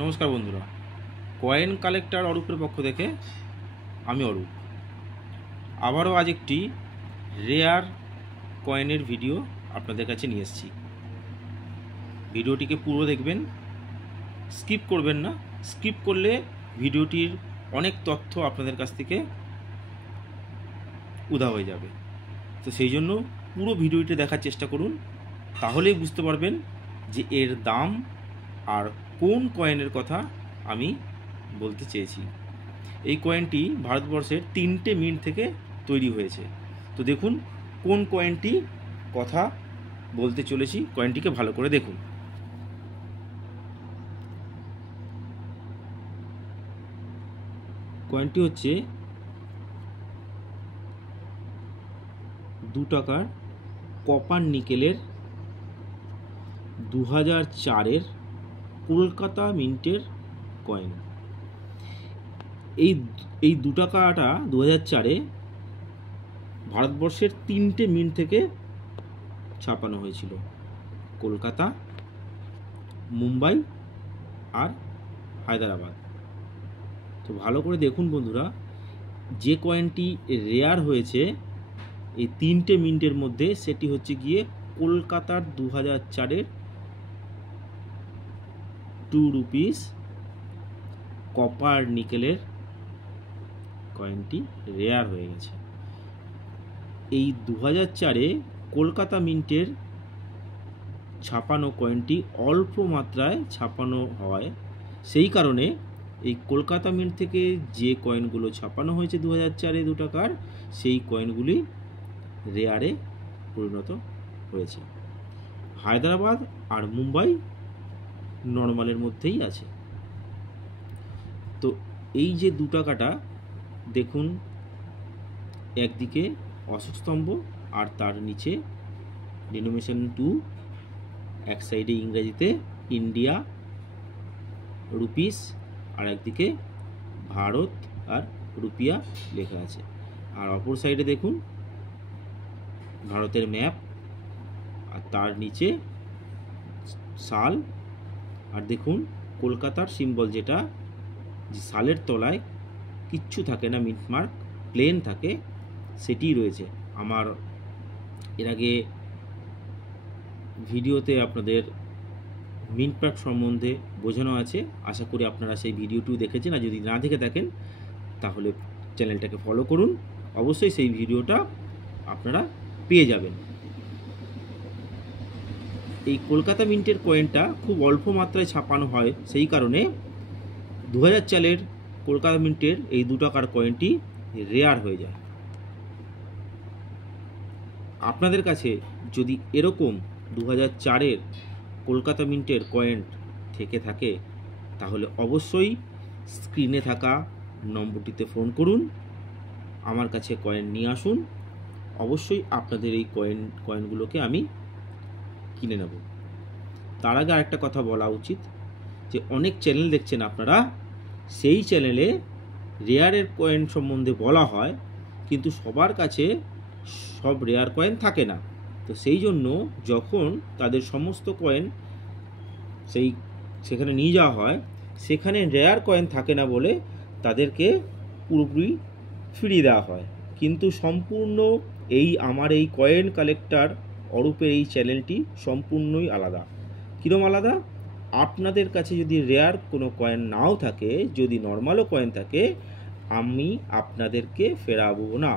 নমস্কার বন্ধুরা, coin collector অরূপের পক্ষ থেকে আমি অরূপ আবারও আজ একটি রেয়ার কয়েনের ভিডিও আপনাদের কাছে নিয়ে এসেছি। ভিডিওটিকে পুরো দেখবেন, স্কিপ করবেন না। স্কিপ করলে ভিডিওটির অনেক তথ্য আপনাদের কাছ থেকে উধাও হয়ে যাবে। তো সেই জন্য পুরো ভিডিওটি দেখার চেষ্টা করুন, তাহলেই বুঝতে পারবেন যে এর দাম আর কোন কয়েনের কথা আমি বলতে চেয়েছি। এই কয়েনটি ভারতবর্ষের 3টে মিন্ট থেকে তৈরি হয়েছে। তো দেখুন কোন কয়েনটি কথা বলতে চলেছি, কয়েনটিকে ভালো করে দেখুন। কয়েনটি হচ্ছে 2 টাকার কপার নিকেলের 2004-এর কলকাতা মিন্টের কয়েন। এই 2 টাকাটা 2004-এ ভারতবর্ষের 3টে মিন্ট থেকে ছাপানো হয়েছিল, কলকাতা, মুম্বাই আর হায়দ্রাবাদ। তো ভালো করে দেখুন বন্ধুরা, যে কয়েনটি রেয়ার হয়েছে এই 3টে মিন্টের মধ্যে, সেটি হচ্ছে গিয়ে কলকাতার 2004-এর 2 রুপিস কপার নিকেলের কয়েনটি রেয়ার হয়ে গেছে। এই 2004-এ কলকাতা মিন্টের ছাপানো কয়েনটি অল্প মাত্রায় ছাপানো হয়, সেই কারণে এই কলকাতা মিন্ট থেকে যে কয়েনগুলো ছাপানো হয়েছে 2004-এ 2 টাকার, সেই কয়েনগুলি রেয়ারে পরিণত হয়েছে। হায়দ্রাবাদ আর মুম্বাই নর্মালের মধ্যেই আছে। তো এই যে 2 টাকাটা দেখুন, একদিকে অশোক স্তম্ভ আর তার নিচে ডিনোমিনেশন 2, এক সাইডে ইংরেজিতে ইন্ডিয়া রুপিস আর একদিকে ভারত আর রুপিয়া লেখা আছে। আর অপর সাইডে দেখুন ভারতের ম্যাপ আর তার নিচে সাল। আর দেখুন কলকাতার সিম্বল, যেটা যে সালের তলায় কিচ্ছু থাকে না, মিন্ট মার্ক প্লেন থাকে, সেটি রয়েছে। আমার এর আগে ভিডিওতে আপনাদের মিন্ট মার্ক সম্বন্ধে বোঝানো আছে, আশা করি আপনারা সেই ভিডিওটিও দেখেছেন। আর যদি না দেখে থাকেন তাহলে চ্যানেলটাকে ফলো করুন, অবশ্যই সেই ভিডিওটা আপনারা পেয়ে যাবেন। এই কলকাতা মিন্টের কয়েনটা খুব অল্প মাত্রায় ছাপানো হয়, সেই কারণে 2004-এর কলকাতা মিন্টের এই 2 টাকার কয়েনটি রেয়ার হয়ে যায়। আপনাদের কাছে যদি এরকম 2004-এর কলকাতা মিন্টের কয়েন থেকে থাকে তাহলে অবশ্যই স্ক্রিনে থাকা নম্বরটিতে ফোন করুন, আমার কাছে কয়েন নিয়ে আসুন। অবশ্যই আপনাদের এই কয়েনগুলোকে আমি কিনে নেব। তার আগে আরেকটা কথা বলা উচিত, যে অনেক চ্যানেল দেখছেন আপনারা, সেই চ্যানেলে রেয়ারের কয়েন সম্বন্ধে বলা হয়, কিন্তু সবার কাছে সব রেয়ার কয়েন থাকে না। তো সেই জন্য যখন তাদের সমস্ত কয়েন সেখানে নিয়ে যাওয়া হয়, সেখানে রেয়ার কয়েন থাকে না বলে তাদেরকে পুরোপুরি ফিরিয়ে দেওয়া হয়। কিন্তু সম্পূর্ণ আমার এই কয়েন কালেক্টর অরূপের এই চ্যানেলটি সম্পূর্ণই আলাদা। কীরকম আলাদা? আপনাদের কাছে যদি রেয়ার কোনো কয়েন নাও থাকে, যদি নর্মালও কয়েন থাকে, আমি আপনাদেরকে ফেরাবো না।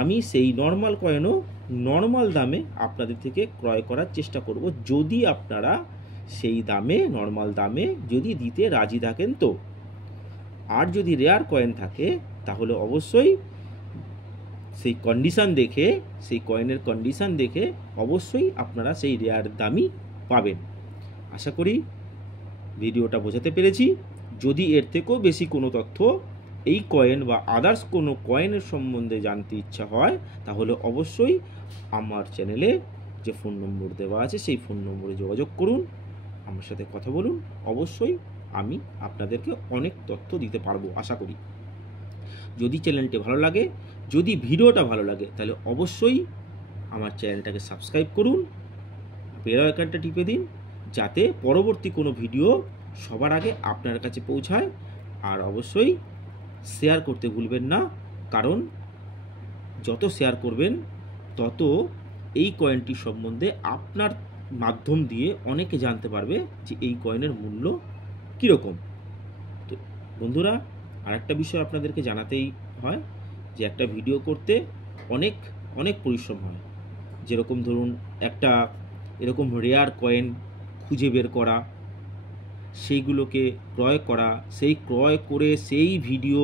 আমি সেই নর্মাল কয়েনও নর্মাল দামে আপনাদের থেকে ক্রয় করার চেষ্টা করব, যদি আপনারা সেই দামে, নর্মাল দামে যদি দিতে রাজি থাকেন তো। আর যদি রেয়ার কয়েন থাকে তাহলে অবশ্যই সেই কন্ডিশান দেখে, সেই কয়েনের কন্ডিশান দেখে অবশ্যই আপনারা সেই রেয়ার দামই পাবেন। আশা করি ভিডিওটা বোঝাতে পেরেছি। যদি এর থেকেও বেশি কোনো তথ্য এই কয়েন বা আদার্স কোনো কয়েনের সম্বন্ধে জানতে ইচ্ছা হয়, তাহলে অবশ্যই আমার চ্যানেলে যে ফোন নম্বর দেওয়া আছে সেই ফোন নম্বরে যোগাযোগ করুন, আমার সাথে কথা বলুন। অবশ্যই আমি আপনাদেরকে অনেক তথ্য দিতে পারবো আশা করি। যদি চ্যানেলটি ভালো লাগে, যদি ভিডিওটা ভালো লাগে, তাহলে অবশ্যই আমার চ্যানেলটাকে সাবস্ক্রাইব করুন, বেল আইকনটা টিপে দিন, যাতে পরবর্তী কোনো ভিডিও সবার আগে আপনার কাছে পৌঁছায়। আর অবশ্যই শেয়ার করতে ভুলবেন না, কারণ যত শেয়ার করবেন তত এই কয়েনটি সম্বন্ধে আপনার মাধ্যম দিয়ে অনেকে জানতে পারবে যে এই কয়েনের মূল্য কীরকম। তো বন্ধুরা, আরেকটা বিষয় আপনাদেরকে জানাতেই হয় যে একটা ভিডিও করতে অনেক অনেক পরিশ্রম হয়। যেরকম ধরুন একটা এরকম রেয়ার কয়েন খুঁজে বের করা, সেইগুলোকে ক্রয় করা, সেই ক্রয় করে সেই ভিডিও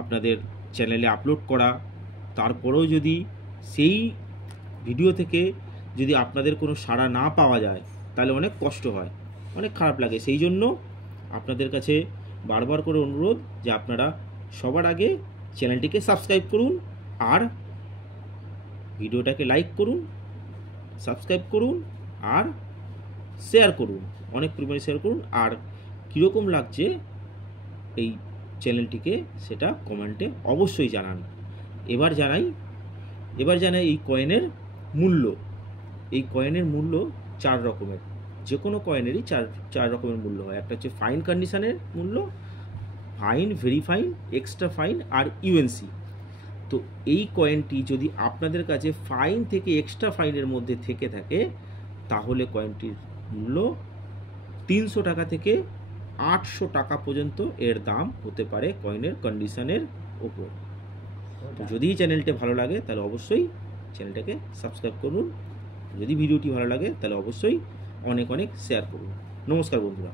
আপনাদের চ্যানেলে আপলোড করা, তারপরেও যদি সেই ভিডিও থেকে যদি আপনাদের কোনো সাড়া না পাওয়া যায় তাহলে অনেক কষ্ট হয়, অনেক খারাপ লাগে। সেই জন্য আপনাদের কাছে বারবার করে অনুরোধ যে আপনারা সবার আগে চ্যানেলটিকে সাবস্ক্রাইব করুন, আর ভিডিওটাকে লাইক করুন, সাবস্ক্রাইব করুন, আর শেয়ার করুন, অনেক পরিমাণে শেয়ার করুন। আর কীরকম লাগছে এই চ্যানেলটিকে সেটা কমেন্টে অবশ্যই জানান। এবার জানাই এই কয়েনের মূল্য। এই কয়েনের মূল্য 4 রকমের। যে কোনো কয়েনেরই চার রকমের মূল্য হয়। একটা হচ্ছে ফাইন কন্ডিশনের মূল্য, fine, very fine, extra fine আর ইউএনসি। তো এই কয়েনটি যদি আপনাদের কাছে ফাইন থেকে এক্সট্রা ফাইনের মধ্যে থেকে থাকে তাহলে কয়েনটির মূল্য 300 টাকা থেকে 800 টাকা পর্যন্ত এর দাম হতে পারে কয়েনের কন্ডিশনের ওপর। তো যদি চ্যানেলটি ভালো লাগে তাহলে অবশ্যই চ্যানেলটাকে সাবস্ক্রাইব করুন। যদি ভিডিওটি ভালো লাগে তাহলে অবশ্যই অনেক অনেক শেয়ার করুন। নমস্কার বন্ধুরা।